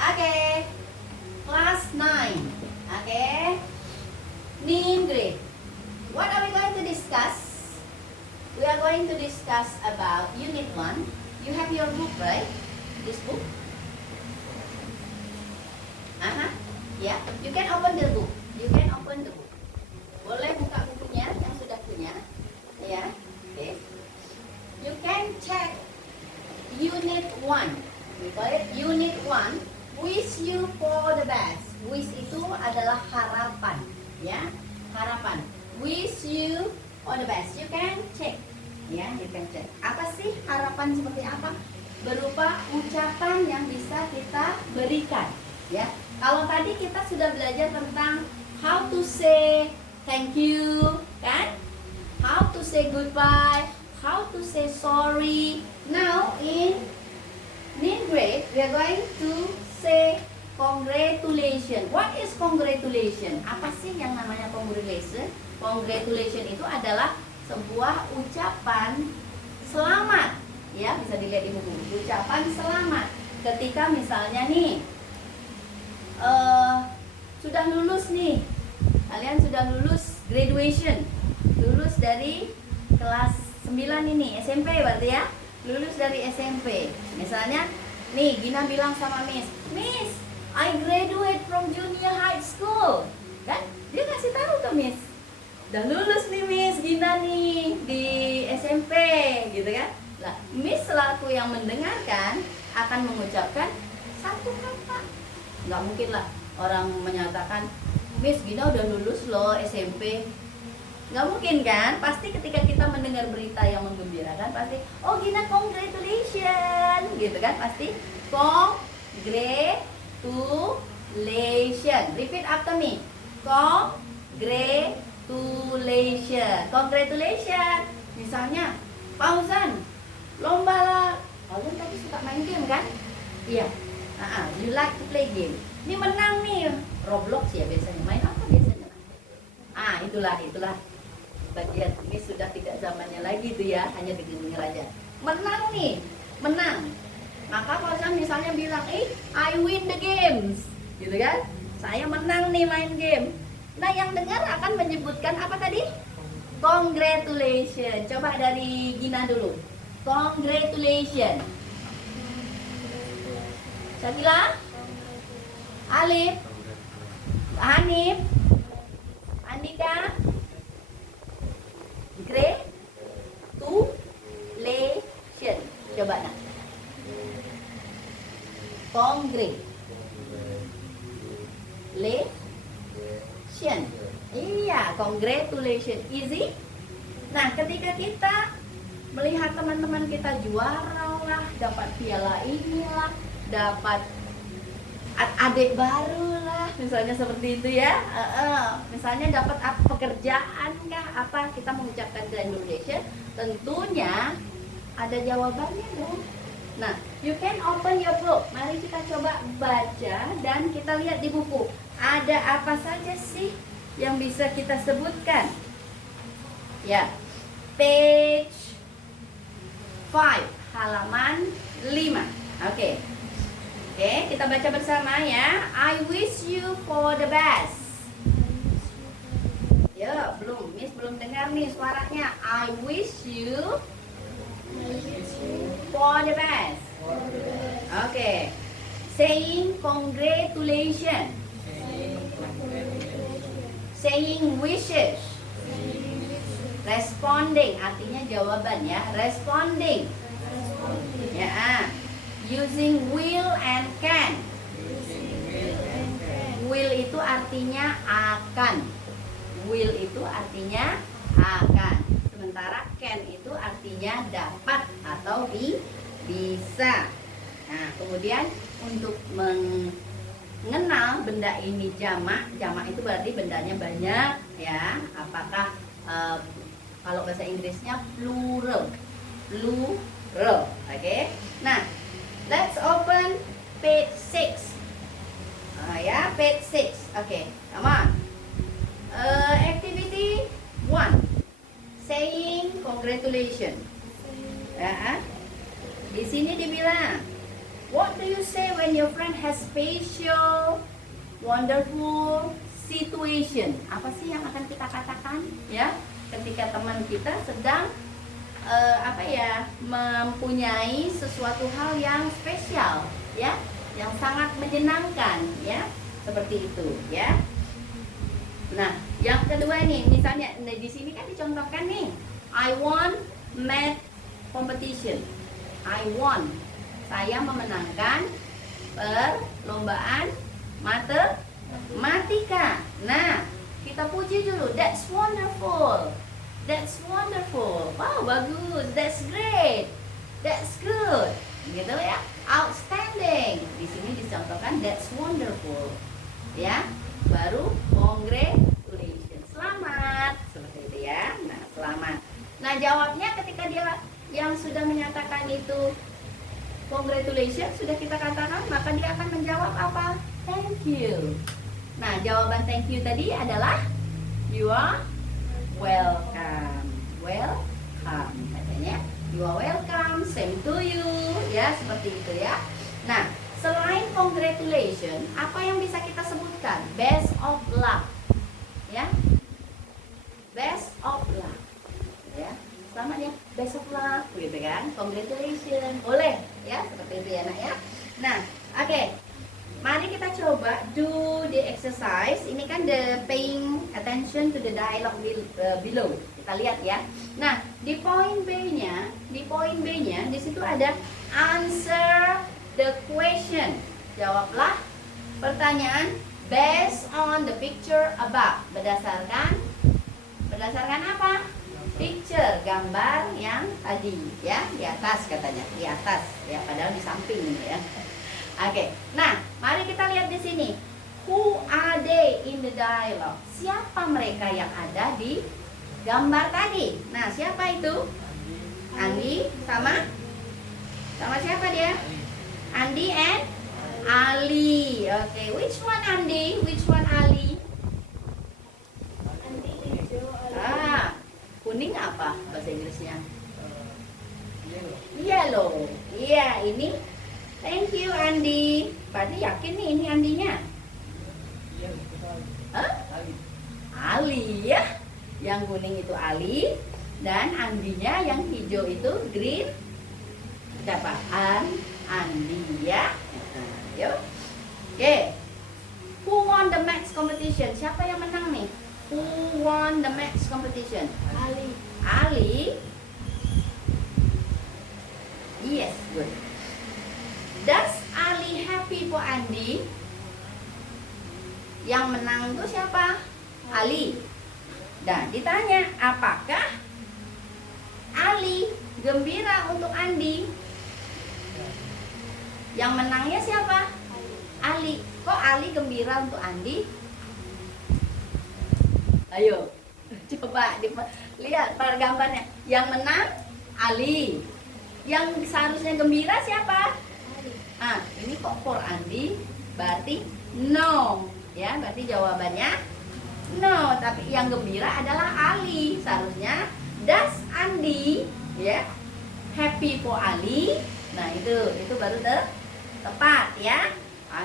Okay, class 9. Okay, name grade. What are we going to discuss? We are going to discuss about unit 1. You have your book, right? This book? Yeah, you can open the book. You can open the book. Boleh buka bukunya yang sudah punya. Ya, okay. You can check unit 1. We call it unit 1. Wish you for the best. Wish itu adalah harapan, ya, harapan. Wish you for the best. You can check, ya, you can check. Apa sih harapan seperti apa? Berupa ucapan yang bisa kita berikan, ya. Kalau tadi kita sudah belajar tentang how to say thank you, kan? How to say goodbye, how to say sorry. Now in name grade, we are going to say congratulations. What is congratulations? Apa sih yang namanya congratulations? Congratulations itu adalah sebuah ucapan selamat, ya, bisa dilihat di buku. Ucapan selamat ketika misalnya nih sudah lulus nih, kalian sudah lulus graduation, lulus dari kelas 9 ini, SMP berarti ya, lulus dari SMP. Misalnya nih Gina bilang sama Miss, I graduate from junior high school, kan? Dia kasih tahu ke Miss, udah lulus nih Miss Gina nih di SMP, gitu kan? Lah, Miss selaku yang mendengarkan akan mengucapkan satu kata. Nggak mungkin lah orang menyatakan Miss Gina udah lulus loh SMP. Nggak mungkin kan? Pasti ketika kita mendengar berita yang menggembirakan, pasti oh Gina congratulations, gitu kan? Pasti congratulations. Repeat after me. Congratulations. Congratulations. Misalnya Fauzan lomba lah. Fauzan tadi suka main game kan? Iya. You like to play game. Ini menang nih, Roblox ya biasanya. Main apa biasanya? Itulah bagian ini sudah tidak zamannya lagi tuh ya, hanya dengar aja. Menang nih, menang. Maka kalau misalnya bilang, I win the games, gitu kan? Saya menang nih main game. Nah, yang dengar akan menyebutkan apa tadi? Congratulations. Coba dari Gina dulu. Congratulations. Syakila, Alif, Hanif, Andika, Congratulations. Coba nak. Congratulations. Iya, congratulations. Easy. Nah, ketika kita melihat teman-teman kita juara lah, dapat piala inilah, dapat adik baru lah, misalnya seperti itu ya. Misalnya dapat pekerjaan kah, apa, kita mengucapkan congratulations, tentunya ada jawabannya dong. Nah, you can open your book. Mari kita coba baca dan kita lihat di buku ada apa saja sih yang bisa kita sebutkan. Ya, page 5, halaman 5. Oke, kita baca bersama ya. I wish you for the best. Ya, Miss belum dengar nih suaranya. I wish you for the best. Oke. Saying congratulations. Saying wishes. Responding artinya jawaban ya. Responding. Ya. Using will and can. Will itu artinya akan. Will itu artinya akan. Sementara can itu artinya dapat atau bisa. Nah, kemudian untuk mengenal benda ini jamak itu berarti bendanya banyak ya. Apakah kalau bahasa Inggrisnya plural. Oke. Nah, let's open page 6. Ya, page 6. Oke, come on. Activity 1. Saying congratulations. Di sini dibilang, what do you say when your friend has special, wonderful situation? Apa sih yang akan kita katakan ya ketika teman kita sedang mempunyai sesuatu hal yang spesial ya, yang sangat menyenangkan ya, seperti itu ya. Nah, yang kedua nih, misalnya di sini kan dicontohkan nih, I won math competition. I won, saya memenangkan perlombaan matematika. Nah, kita puji dulu, that's wonderful. That's wonderful. Wow, bagus. That's great. That's good. Gitu ya. Outstanding. Di sini dicontohkan that's wonderful. Ya. Baru congratulations. Selamat. Seperti itu ya. Nah, selamat. Nah, jawabnya ketika dia yang sudah menyatakan itu congratulations sudah kita katakan, maka dia akan menjawab apa? Thank you. Nah, jawaban thank you tadi adalah you are welcome. Welcome katanya. You are welcome, same to you. Ya, seperti itu ya. Nah, selain congratulations, apa yang bisa kita sebutkan? Best of luck. Ya. Best of luck. Ya. Selamat ya, best of luck gitu kan. Congratulations. Boleh ya, seperti itu ya, Nak ya. Nah, oke. Mari kita coba do the exercise. Ini kan the paying attention to the dialogue below. Kita lihat ya. Nah, di poin B-nya, di situ ada answer the question. Jawablah pertanyaan based on the picture above. Berdasarkan apa? Picture, gambar yang tadi ya, di atas katanya, di atas ya, padahal di samping ini ya. Oke, nah mari kita lihat di sini. Who are they in the dialogue? Siapa mereka yang ada di gambar tadi? Nah, siapa itu? Andi sama siapa dia? Andi and Ali. Oke, which one Andi? Which one Ali? Andi hijau, kuning apa bahasa Inggrisnya? Yellow. Iya, ini. Thank you Andi. Berarti yakin nih ini Andinya? Ali ya. Yang kuning itu Ali, dan Andinya yang hijau itu green. Siapa? Andi ya. Yuk. Oke. Who won the maths competition? Siapa yang menang nih? Who won the maths competition? Ali. Yes, good. Does Ali happy for Andi? Yang menang itu siapa? Ali. Dan ditanya, apakah Ali gembira untuk Andi? Yang menangnya siapa? Ali. Kok Ali gembira untuk Andi? Ayo, coba lihat pada gambarnya. Yang menang Ali. Yang seharusnya gembira siapa? Ini kok for Andi, berarti no ya, berarti jawabannya no. Tapi yang gembira adalah Ali. Seharusnya does Andi ya happy for Ali. Nah, itu baru tepat ya.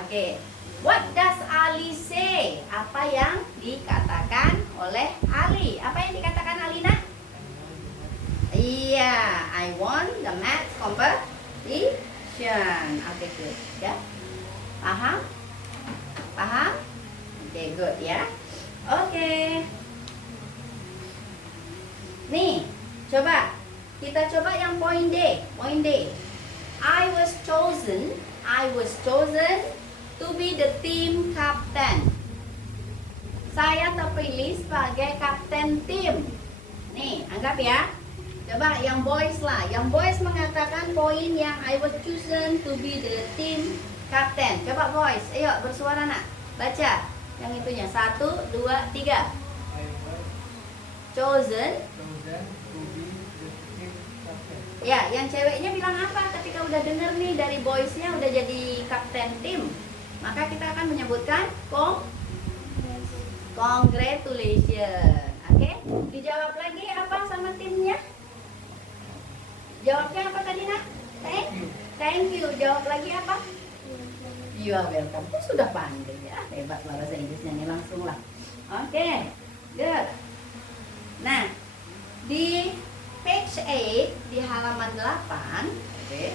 Oke. What does Ali say? Apa yang dikatakan oleh Ali? Apa yang dikatakan Alina? Iya, I won the math competition. Oke, good ya. Paham? Oke, good ya. Oke. Nih, kita coba yang poin D. I was chosen to be the team captain. Saya terpilih sebagai kapten tim. Nih, anggap ya. Coba yang boys lah. Yang boys mengatakan poin yang I was chosen to be the team captain. Coba boys, ayo bersuara nak. Baca yang itunya. 1, 2, 3. Chosen to be the team captain. Ya, yang ceweknya bilang apa ketika udah denger nih dari boysnya udah jadi kapten tim? Maka kita akan menyebutkan congratulations. Oke, dijawab lagi apa sama timnya? Jawabnya apa tadi nak? Thank you. Jawab lagi apa? You are welcome. Oh, sudah pandai ya, hebat bahasa Inggrisnya nih langsung lah. Oke, good. Nah, di page 8 di halaman 8, oke,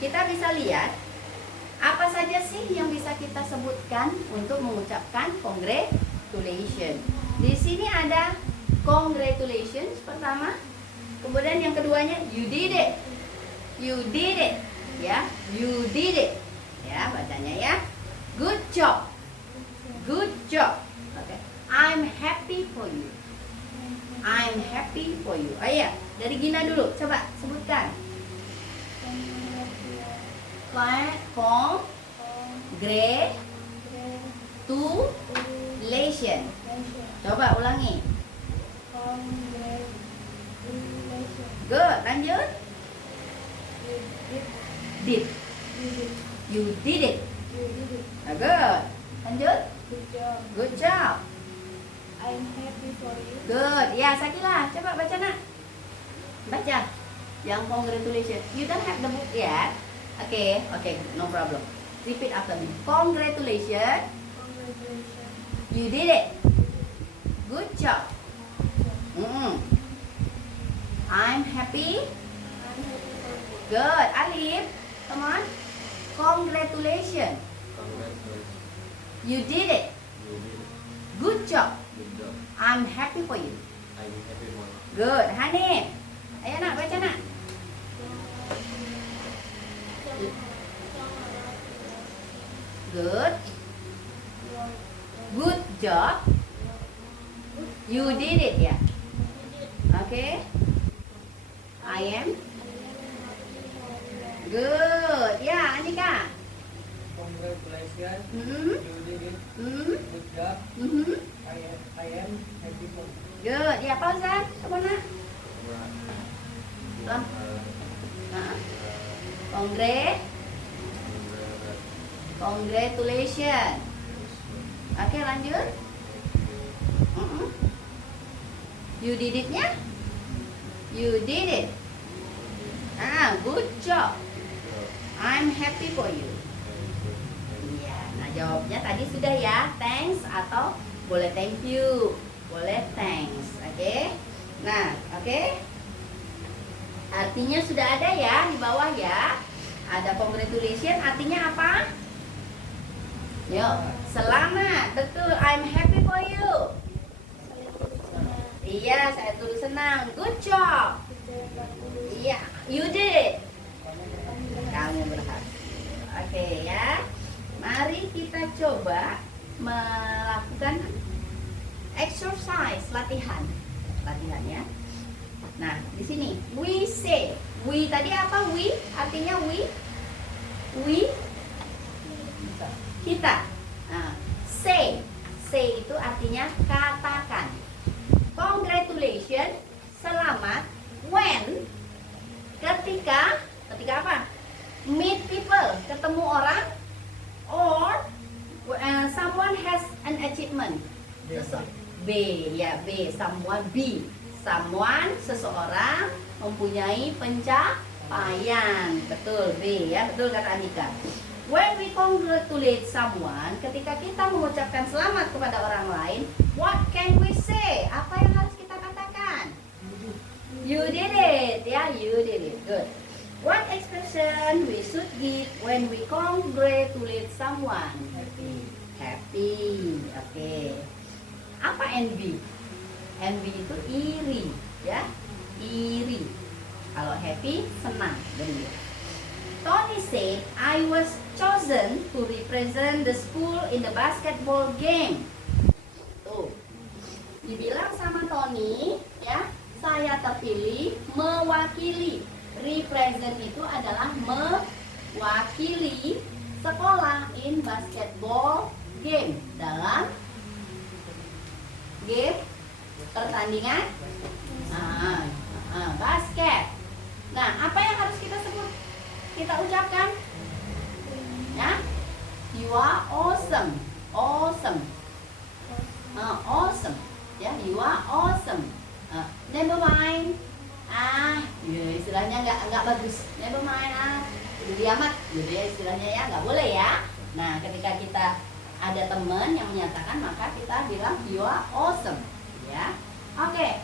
kita bisa lihat apa saja sih yang bisa kita sebutkan untuk mengucapkan congratulations. Di sini ada congratulations pertama, kemudian yang keduanya you did it, ya, you did it, ya bacanya ya, good job, oke, I'm happy for you, Oh iya, dari Gina dulu, coba sebutkan. Congratulations. Coba ulangi. Good, lanjut. Did. You did it. Good. Lanjut. Good job. I'm happy for you. Good. Ya, Sakila, coba baca nak. Baca. Yang congratulations. You don't have the book yet. Okay, no problem. Repeat after me. Congratulations. Congratulations. You did it. Good job. I'm happy. I'm happy for you. Good. Alif, come on. Congratulations. You did it. Good job. I'm happy for you. Good. Hanif. Ayo nak, baca nak. Good. Good job. You did it ya. Okay. I am. Good. Ya, Anika. Congratulations. Hmm. You did it. Hmm. Good job. Mhm. I am happy for you. Good. Ya, Fauzan. Coba nak. Congratulations. Oke, lanjut. You did it-nya? You did it. Good job. I'm happy for you. Iya, nah jawabnya tadi sudah ya. Thanks atau boleh thank you, boleh thanks. Oke. Nah, oke. Artinya sudah ada ya di bawah ya. Ada congratulations artinya apa? Yuk, selamat. Betul, I'm happy for you. Iya, saya turut senang. Good job. Iya, you did it. Kamu berhasil. Oke ya. Mari kita coba melakukan exercise, latihan ya. Nah, di sini we say. We tadi apa? We artinya we kita. Nah, say itu artinya katakan. Congratulations, selamat. When, ketika apa? Meet people, ketemu orang. Or someone has an achievement. B, someone. B, someone, seseorang mempunyai pencapaian. Betul, B ya, betul kata Andika. When we congratulate someone, ketika kita mengucapkan selamat kepada orang lain, what can we say? Apa yang harus kita katakan? You did it, ya, you did it. Good. What expression we should give when we congratulate someone? Happy. Oke. Apa envy? Envy itu iri, ya, iri. Kalau happy, senang, gembira. Tony said, I was chosen to represent the school in the basketball game. Tuh, dibilang sama Tony, ya, saya terpilih mewakili. Represent itu adalah mewakili sekolah in basketball game, dalam game pertandingan basket. Nah, apa yang harus kita sebut? Kita ucapkan, ya, you are awesome, awesome, ya, you are awesome. Never mind, ya, istilahnya nggak bagus. Never mind, peduli amat, gitu ya istilahnya ya, nggak boleh ya. Nah, ketika kita ada teman yang menyatakan, maka kita bilang you are awesome, ya. Oke.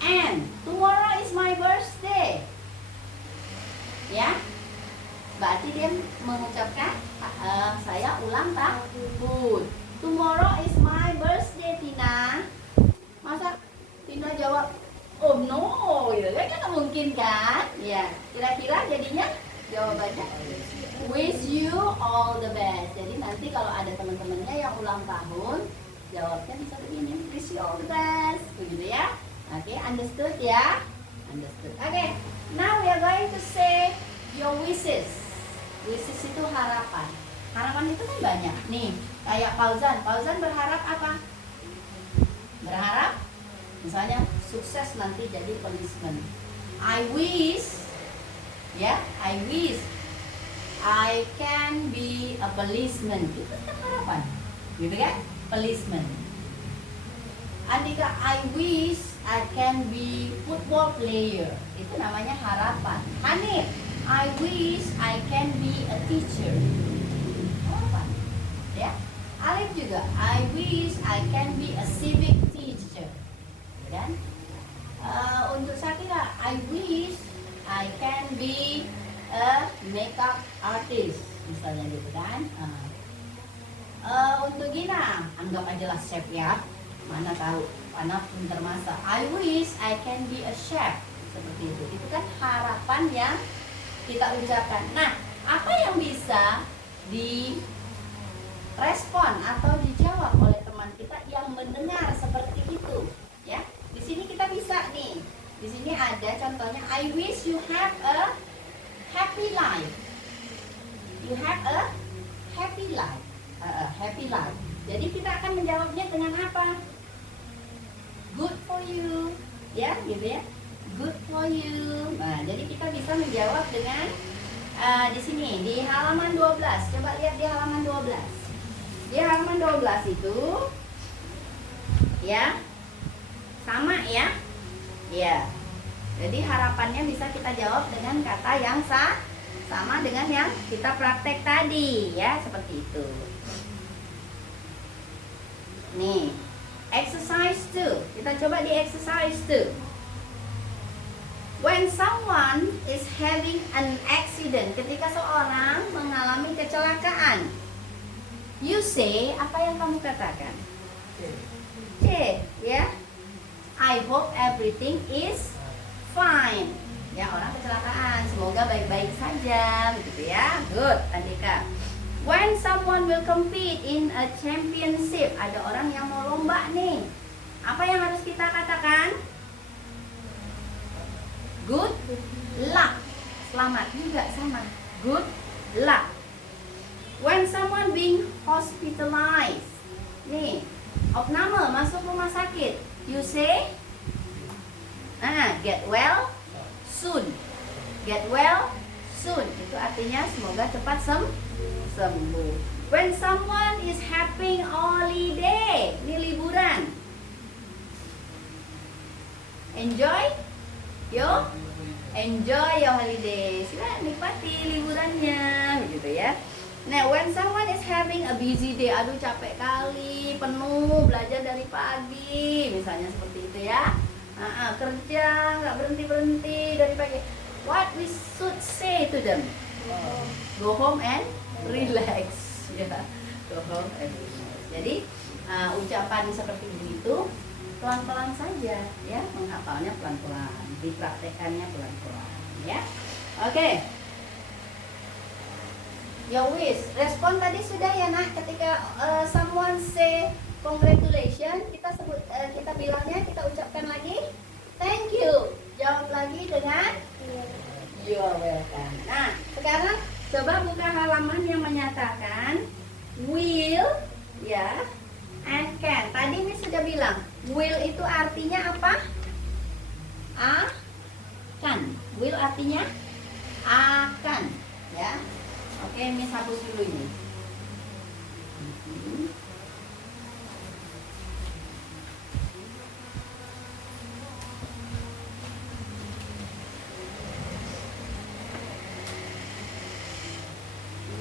And tomorrow is my birthday. Ya. Berarti dia mengucapkan saya ulang tahun. Tomorrow is my birthday, Tina. Masa Tina jawab, oh no, gitu kan nggak mungkin kan? Ya, kira-kira jadinya jawabannya wish you all the best. Jadi nanti kalau ada teman-temannya yang ulang tahun, jawabnya bisa begini, wish you all the best, begitu ya? Oke, understood ya? Understood. Oke, now we are going to say your wishes. Wishes itu harapan. Harapan itu kan banyak. Nih, kayak Fauzan. Fauzan berharap apa? Berharap misalnya sukses nanti jadi policeman. I wish, ya, I wish I can be a policeman. Itu kan harapan, gitu kan? Policeman. Andika, I wish I can be football player. Itu namanya harapan. Hanif, I wish I can be a teacher. Harapan, ya. Alif juga, I wish I can be a civic teacher. Dan untuk Sakira, I wish I can be a makeup artist, misalnya gitu kan. Untuk Gina, anggap aja lah chef ya, mana tahu anak pintar masak. I wish I can be a chef, seperti itu. Itu kan harapan yang kita ucapkan. Nah, apa yang bisa direspon atau dijawab oleh teman kita yang mendengar seperti itu, ya? Di sini kita bisa nih. Di sini ada contohnya, I wish you have a happy life. You have a happy life. Happy life. Jadi kita akan menjawabnya dengan apa? Good for you. Ya, gitu ya. Good for you. Nah, jadi kita bisa menjawab dengan di sini di halaman 12. Coba lihat di halaman 12. Di halaman 12 itu ya sama ya. Ya. Jadi harapannya bisa kita jawab dengan kata yang sama dengan yang kita praktek tadi ya, seperti itu. Nih, exercise 2. Kita coba di exercise 2. When someone is having an accident, ketika seorang mengalami kecelakaan, you say, apa yang kamu katakan? C, ya. I hope everything is fine. Ya, orang kecelakaan, semoga baik-baik saja, begitu ya. Good, Andika. When someone will compete in a championship, ada orang yang mau lomba nih. Apa yang harus kita katakan? Good luck. Selamat juga sama. Good luck. When someone being hospitalized, nih, opname masuk rumah sakit, you say, get well soon. Get well soon. Itu artinya semoga cepat sembuh. When someone is having holiday, ini liburan. Enjoy your holiday. Sila nikmati liburannya, begitu ya. Nah, when someone is having a busy day, aduh capek kali, penuh, belajar dari pagi, misalnya seperti itu ya. Kerja nggak berhenti dari pagi. What we should say to them? Go home and relax, ya. Go home and relax. Jadi ucapan seperti itu pelan-pelan saja, ya, menghafalnya pelan-pelan, dipraktekannya pelan-pelan, ya. Oke. Your wish. Respon tadi sudah ya, nak. Ketika someone say congratulations, kita bilangnya, kita ucapkan lagi thank you. Jawab lagi dengan you're welcome. Nah, sekarang coba buka halaman yang menyatakan will, ya, and can. Tadi Miss sudah bilang, will itu artinya apa? Akan. Will artinya akan, ya. Oke, Miss hapus dulu ini.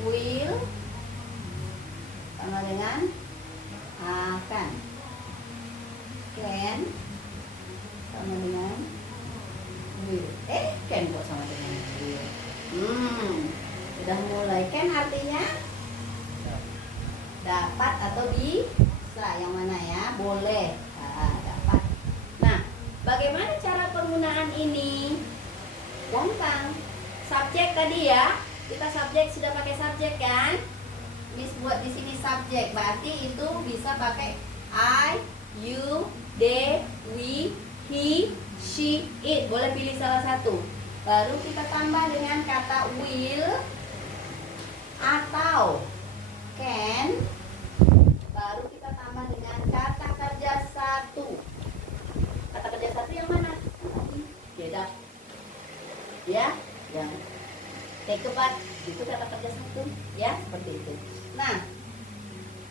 Will dengan akan. Can sama dengan will. Can kok sama dengan will. Udah mulai. Can artinya dapat atau bisa. Yang mana ya? Boleh. Dapat. Nah, bagaimana cara penggunaan ini? Gampang. Subjek tadi ya. Kita subjek sudah pakai subjek kan? Miss buat di sini subjek. Berarti itu bisa pakai I, you, they, we, he, she, it. Boleh pilih salah satu. Baru kita tambah dengan kata will atau can. Baru kita tambah dengan kata kerja satu. Kata kerja satu yang mana? Beda. Ya, yang take part itu kata kerja satu. Ya, seperti itu. Nah,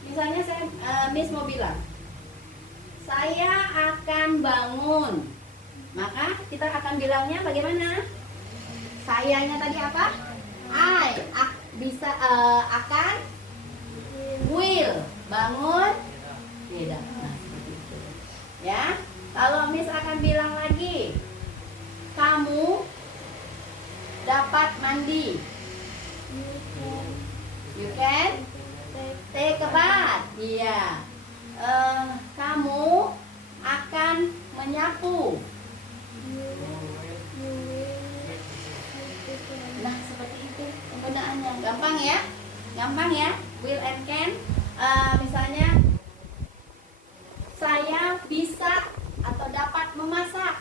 misalnya saya Miss mau bilang, saya akan bangun. Maka kita akan bilangnya bagaimana? Sayanya tadi apa? I. Bisa akan, will. Bangun, beda. Nah, seperti itu. Ya. Kalau Miss akan bilang lagi, kamu dapat mandi. You can take a bath. Iya. Kamu akan menyapu. Nah, seperti itu penggunaannya. Gampang ya? Gampang ya? Will and can. Misalnya saya bisa atau dapat memasak.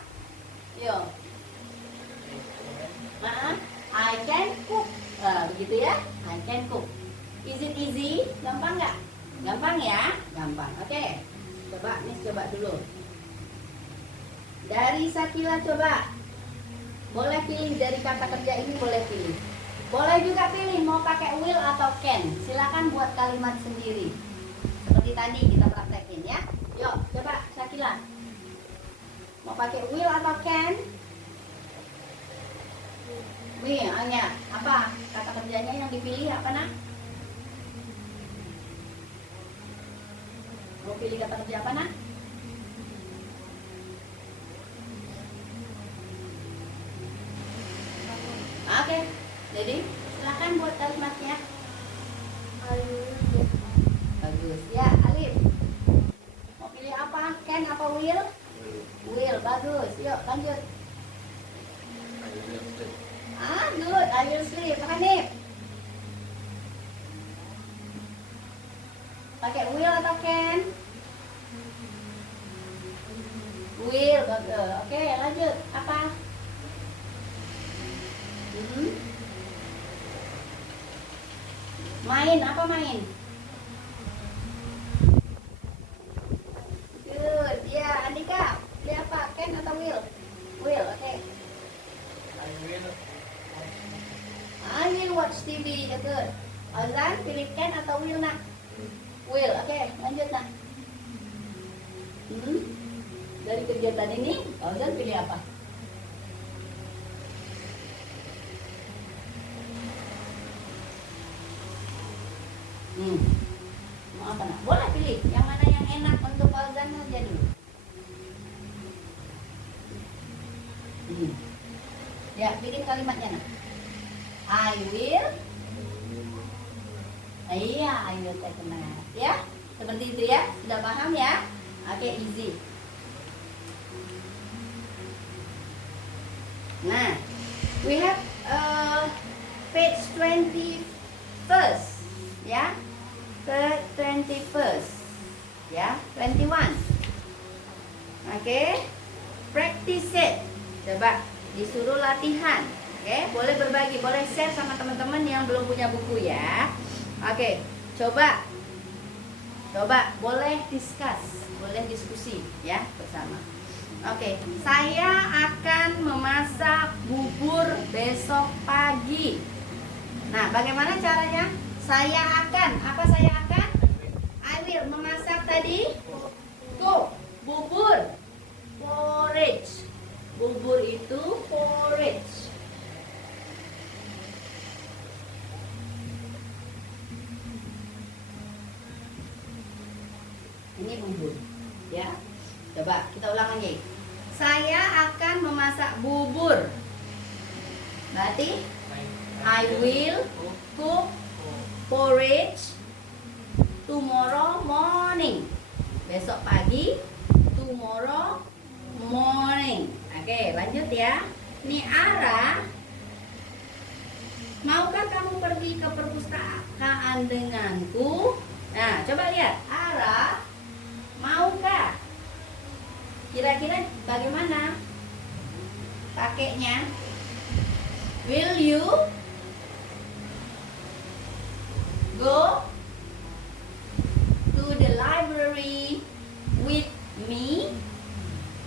Yo. I can cook. Begitu ya? I can cook. Is it easy? Gampang nggak? Gampang ya? Gampang. Oke. Coba Miss coba dulu. Dari Sakila coba. Boleh pilih dari kata kerja ini, boleh pilih. Boleh juga pilih mau pakai will atau can. Silakan buat kalimat sendiri. Seperti tadi kita praktekin ya. Yuk, coba Sakila. Mau pakai will atau can? Nih, Anya, apa kata kerjanya yang dipilih apa nak? Mau pilih kata kerja apa nak? Oke, jadi silakan buat kalimatnya. Bagus ya, Alif. Mau pilih apa? Can apa will? Will, bagus. Yuk lanjut. Good. I will sleep. Hanif. Pakai will atau can? Will, bagus. Oke, lanjut. Apa? Main, apa main? Good. Ya, Andika. Pilih apa? Can atau will? Will, oke. I will watch TV. Good. Ozan, pilih can atau will nak? Will, oke. Lanjut nak. Dari kegiatan ini, Ozan pilih apa? Mau apa nak? Boleh pilih yang mana yang enak untuk Ozan aja dulu. Ya, bikin kalimatnya nak. I will. Iya, I will take a nap. Ya, seperti itu ya. Sudah paham ya? Oke, easy. Nah, we have page 21st. Ya, ke 21st. Ya, 21. Oke, practice it. Coba disuruh latihan. Oke, boleh berbagi, boleh share sama teman-teman yang belum punya buku ya. Oke, coba boleh discuss, boleh diskusi ya bersama. Oke, saya akan memasak bubur besok pagi. Nah, bagaimana caranya? Saya akan, apa saya akan? I will memasak tadi. Cook, bubur, porridge. Bubur itu porridge. Ini bubur. Ya. Coba kita ulang lagi. Saya akan memasak bubur. Berarti I will cook porridge tomorrow morning. Besok pagi, tomorrow morning. Oke, lanjut ya. Nih Ara, maukah kamu pergi ke perpustakaan denganku? Nah, coba lihat. Ara, maukah? Kira-kira bagaimana pakainya? Will you go to the library with me?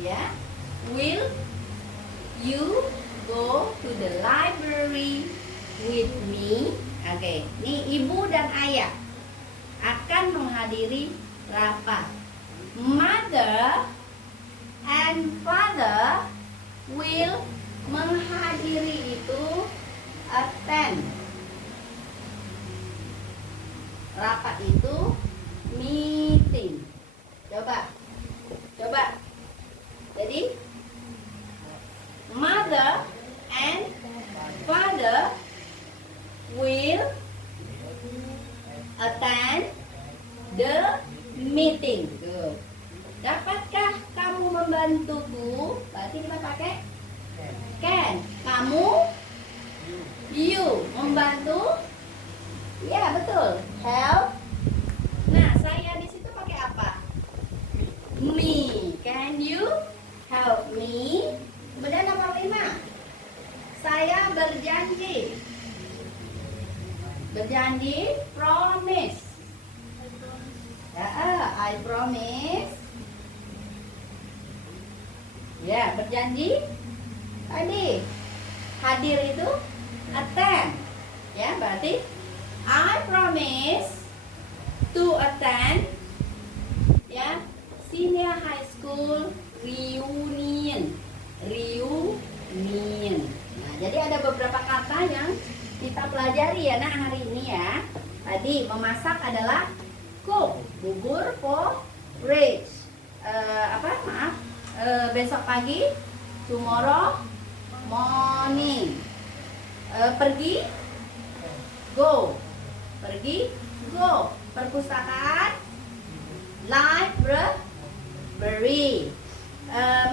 Ya, will you go to the library with me? Oke, nih ibu dan ayah akan menghadiri rapat. Mother and father will menghadiri itu attend. Rapat itu meeting. Coba. Jadi mother and father will attend the meeting. Good. Dapatkah kamu membantuku? Berarti kita pakai can. Kamu, you membantu? Ya betul. Help. Nah saya di situ pakai apa? Me. Can you help me? Kemudian nomor 5. Saya berjanji. Berjanji, promise. Ya, I promise. Ya, berjanji. Tadi hadir itu attend. Ya, berarti I promise to attend ya senior high school reunion. Nah, jadi ada beberapa kata yang kita pelajari ya nah hari ini ya. Tadi memasak adalah cook, bubur, porridge. Besok pagi, tomorrow morning. Pergi, go. Perpustakaan, library.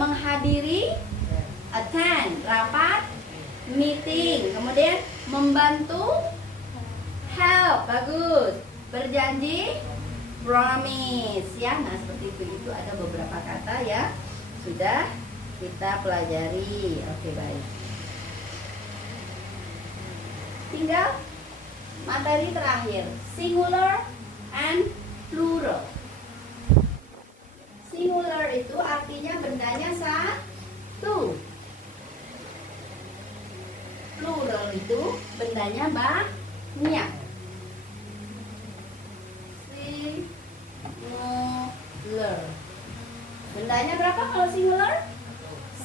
Menghadiri, attend. Rapat, meeting. Kemudian membantu, help. Bagus. Berjanji, promise ya. Nah seperti itu ada beberapa kata ya sudah kita pelajari. Oke, baik. Tinggal materi terakhir, singular and plural. Singular itu artinya bendanya satu. Plural itu bendanya banyak. Singular. Bendanya berapa kalau singular?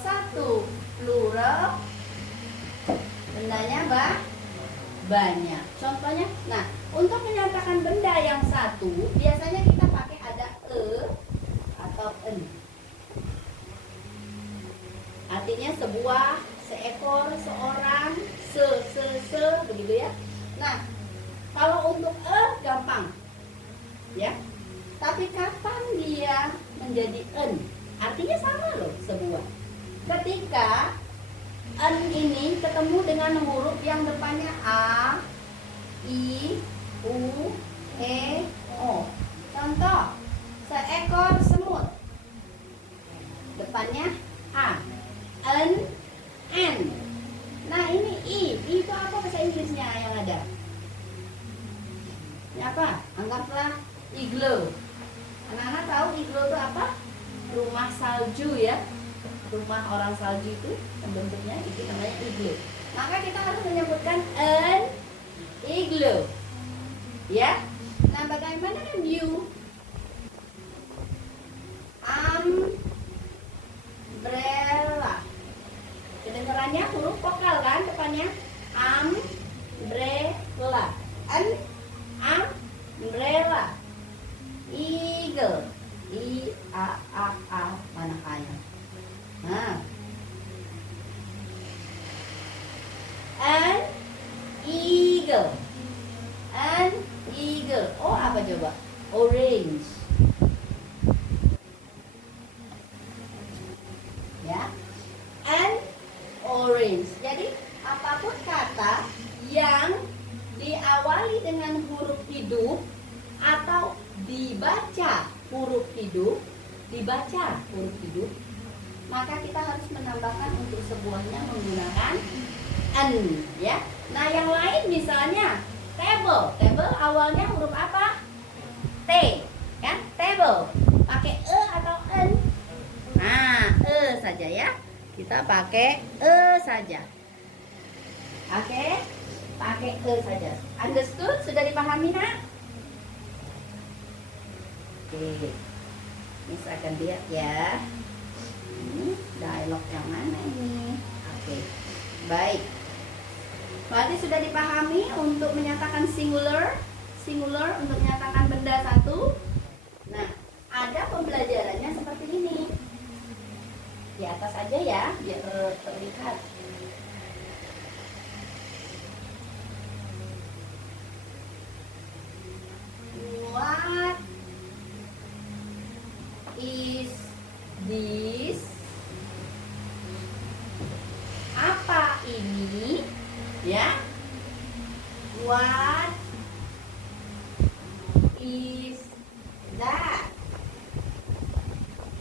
Satu. Plural bendanya banyak. Contohnya, nah untuk menyatakan benda yang satu biasanya kita pakai ada atau en. Artinya sebuah, seekor, seorang, se begitu ya. Nah kalau untuk gampang ya. Tapi kapan dia menjadi en? Artinya sama loh, sebuah. Ketika en ini ketemu dengan huruf yang depannya a, i, u, e, o. Contoh, seekor semut. Depannya a, en, n. Nah ini i itu apa bahasa Inggrisnya yang ada? Ini apa? Anggaplah igloo. Anak-anak tahu igloo itu apa? Rumah salju ya. Rumah orang salju itu bentuknya itu namanya igloo. Maka kita harus menyebutkan an igloo. Ya. Nah, bagaimana kan you? Umbrella. Kedengarannya huruf vokal kan depannya? Umbrella. An umbrella. Eagle. Eagle. Oh, apa coba? Orange. Ya. An orange. Jadi apapun kata yang diawali dengan huruf hidup atau dibaca huruf hidup, maka kita harus menambahkan untuk sebuahnya menggunakan an, ya. Nah, yang lain misalnya table. Table awalnya huruf apa? T, kan? Table. Pakai e atau en? Nah, saja ya. Kita pakai saja. Oke? Pakai saja. Understood? Sudah dipahami, Nak? Oke. Miss akan lihat ya. Ini dialog yang mana ini? Oke. Baik. Berarti sudah dipahami untuk menyatakan singular untuk menyatakan benda satu. Nah, ada pembelajarannya seperti ini. Di atas aja ya, biar terlihat. What is this? Apa ini? Ya. What is that?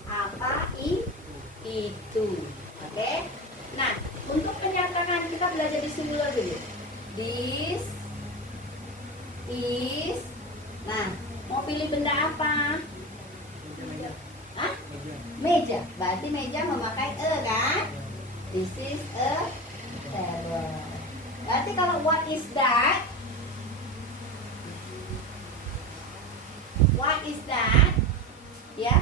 Apa itu? Oke. Nah, untuk penyatakan kita belajar di singular dulu. This is. Nah, mau pilih benda apa? Hah? Meja. Berarti meja memakai kan? This is a table. Berarti kalau what is that? What is that? Ya?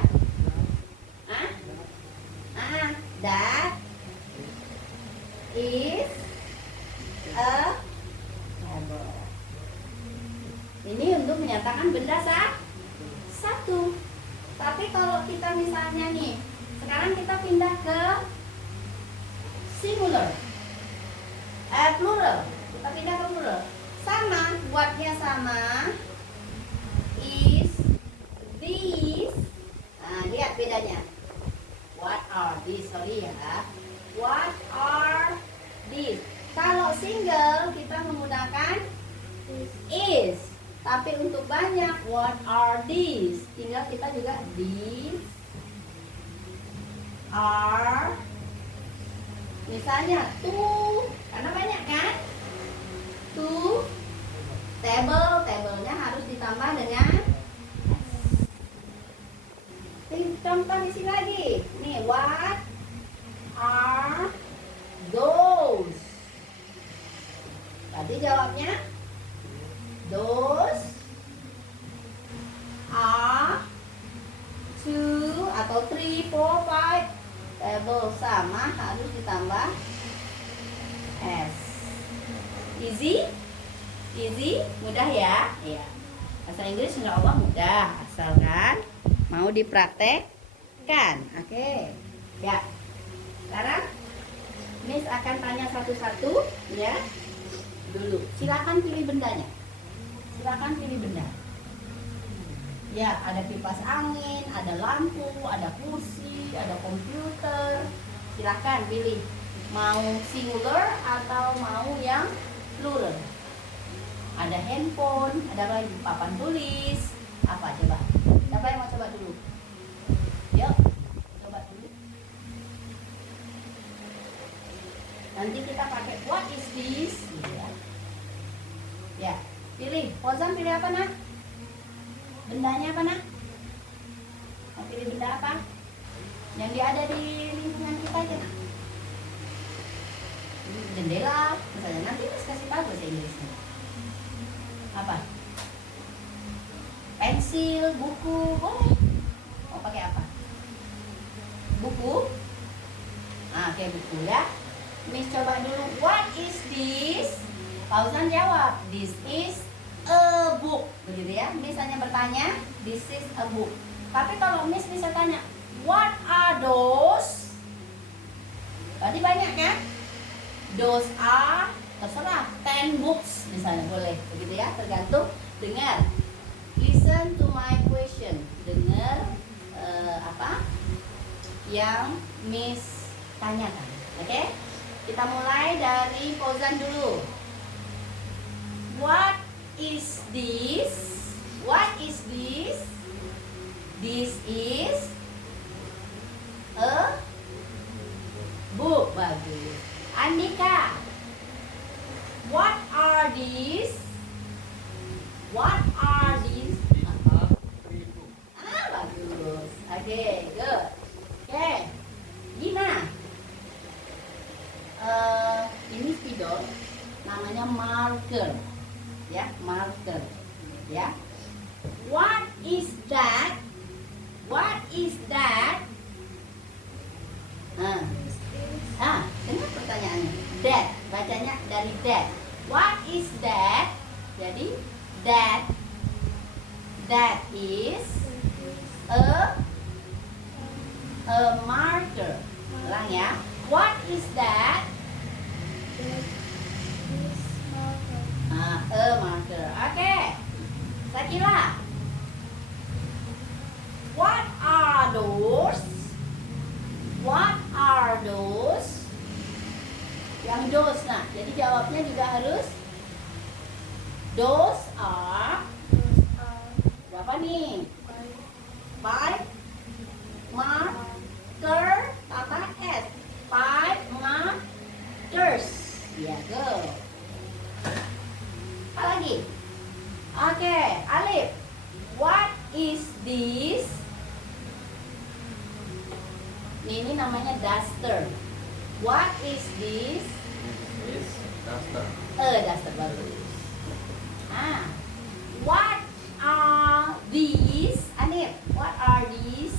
Hah? That is a table. Ini untuk menyatakan benda satu. Tapi kalau kita misalnya nih, sekarang kita pindah ke singular, plural. Kita pindah ke plural. Sama, what-nya sama. Is these. Nah, lihat bedanya. What are these? Sorry ya. What are these? Kalau single kita menggunakan is. Tapi untuk banyak, what are these? Tinggal kita juga these are. Misalnya two, karena banyak kan? Two table, tablenya harus ditambah dengan contoh di sini lagi. Nih, what are those? Tadi jawabnya those are two atau three, four, five. Table sama harus ditambah s. Easy? Easy? Mudah ya? Iya. Bahasa Inggris insya Allah mudah, asalkan mau dipraktekkan. Oke. Ya. Sekarang Miss akan tanya satu-satu ya. Dulu. Silakan pilih bendanya. Silakan pilih benda. Ya, ada kipas angin, ada lampu, ada kursi, ada komputer. Silakan pilih. Mau singular atau mau yang plural. Ada handphone, ada lagi papan tulis. Apa coba? Siapa yang mau coba dulu? Yuk, coba dulu. Nanti kita pakai what is this? Gitu ya. Ya, pilih. Fauzan pilih apa, Nak? Bendanya apa, Nak? Mau pilih benda apa? Yang ada di lingkungan kita aja, Nak. Ini jendela, misalnya. Nanti Mas kasih tahu bahasa Inggrisnya. Apa? Pensil, buku, boleh. Mau pakai apa? Buku? Nah, kayak buku ya. Miss coba dulu, what is this? Fauzan jawab, this is a book, begitu ya. Miss hanya bertanya, this is a book. Tapi kalau Miss bisa tanya, what are those? Tadi banyak kan? Those are, terserah, 10 books misalnya, boleh, begitu ya. Tergantung dengar. Listen to my question. Dengar apa yang Miss tanyakan. Oke? Kita mulai dari Fauzan dulu. What is this? What is this? This is a book. Bagus. Andika, what are these? What are these? Bagus. Oke, good. Oke, Gina. Ini spidol, namanya marker. Ya, marker. Ya. What is that? What is that? Dengar pertanyaannya. That, bacanya dari that. What is that? Jadi that is a marker. Ulang ya. What is that? A marker. Oke. Sakila. What are those? What are those? Yang those, nah, jadi jawabnya juga harus those are berapa nih? Five marker apa S? Five markers. Ya, go. Apa lagi? Oke, Alif. What is this? Ini namanya duster. What is this? Is duster. Duster bagus. What are these? Anif, what are these?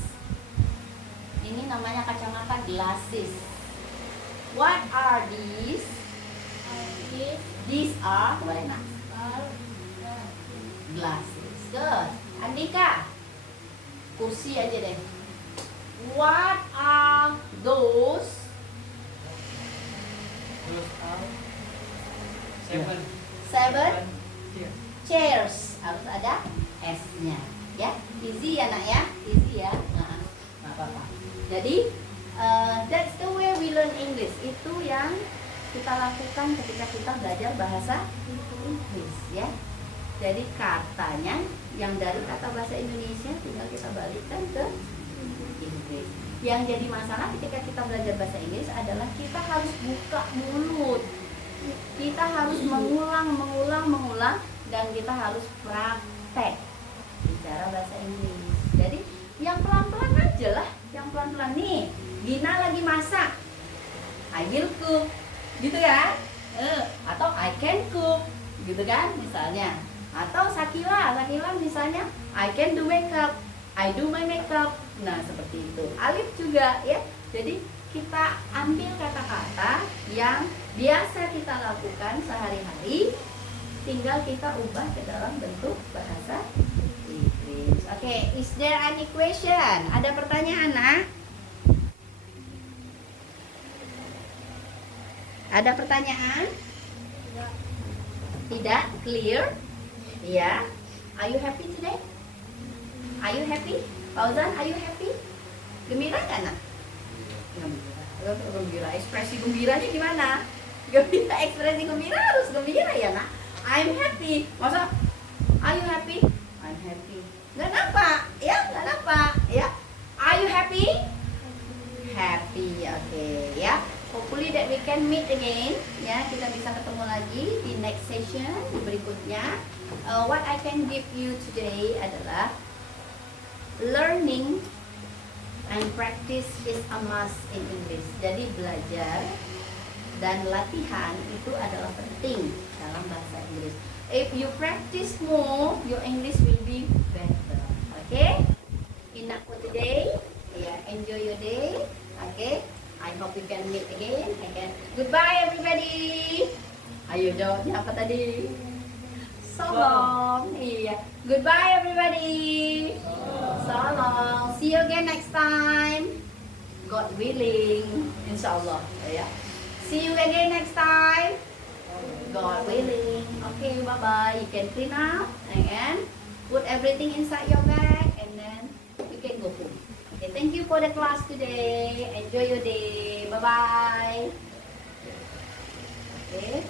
Ini namanya kacamata glasses. What are these? These are glasses. Good. Andika, kursi aja deh. What are those? Those are seven. Seven Chairs. chairs. Harus ada S-nya. Ya, easy ya nak ya, easy ya. Nggak apa-apa. Jadi that's the way we learn English. Itu yang kita lakukan ketika kita belajar bahasa Inggris ya. Jadi katanya yang dari kata bahasa Indonesia tinggal kita balikkan ke Inggris. Yang jadi masalah ketika kita belajar bahasa Inggris adalah kita harus buka mulut. Kita harus mengulang dan kita harus praktek bicara bahasa Inggris. Jadi yang pelan-pelan aja lah, yang pelan-pelan nih. Gina lagi masak, I will cook, gitu ya. Atau I can cook, gitu kan misalnya. Atau Sakila misalnya I can do makeup, I do my makeup. Nah seperti itu. Alif juga ya. Jadi kita ambil kata-kata yang biasa kita lakukan sehari-hari, tinggal kita ubah ke dalam bentuk bahasa Inggris. Oke, is there any question? Ada pertanyaan, nak? Ada pertanyaan? Tidak? Clear? Ya. Are you happy today? Are you happy? Fauzan, are you happy? Gembira nggak, nak? Gembira. Ekspresi gembiranya gimana? Gembira, ekspresi gembira harus gembira ya, nak? I'm happy. Masa? Are you happy? I'm happy. Nggak nampak, ya? Nggak nampak, ya? Are you happy? Happy, oke, ya. Hopefully that we can meet again, ya. Kita bisa ketemu lagi di next session di berikutnya. What I can give you today adalah learning and practice is a must in English. Jadi belajar dan latihan itu adalah penting dalam bahasa Inggris. If you practice more, your English will be better. Okay? Enough for today. Yeah, enjoy your day. Okay? I hope we can meet again. Goodbye everybody. Ayo jawabnya apa tadi? So long. Iya. Goodbye everybody. So long. See you again next time. God willing. Insyaallah. Ya. See you again next time. God willing. Okay, bye-bye. You can clean up and put everything inside your bag and then you can go home. Okay, thank you for the class today. Enjoy your day. Bye-bye. Okay.